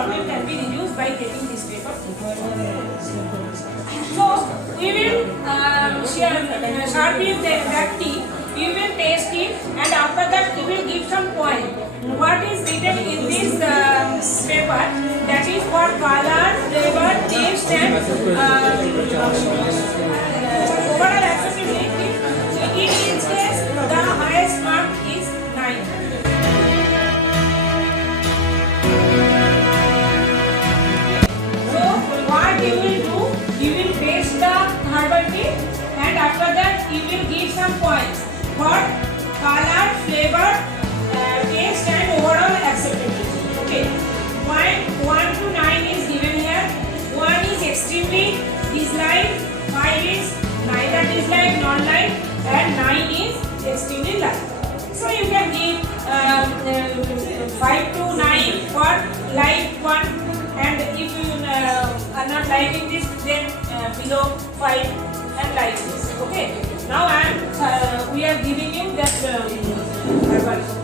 problem can be reduced by getting this paper. So we will serve you that tea. You will taste it, and after that you will give some point. What is written in this paper? That is for color, flavor, taste, and overall acceptability. So in each case, the highest mark is 9. So what you will do? You will taste the herbal tea, and after that you will give some points for color, flavor, taste, and overall acceptability. Okay. Point 1 to 9 is given here. 1 is extremely disliked, 5 is neither disliked nor liked, and 9 is extremely liked. So you can give 5 to 9 for like 1, and if you are not liking this, then below 5 and like this. Okay. Now we are giving you that herbal.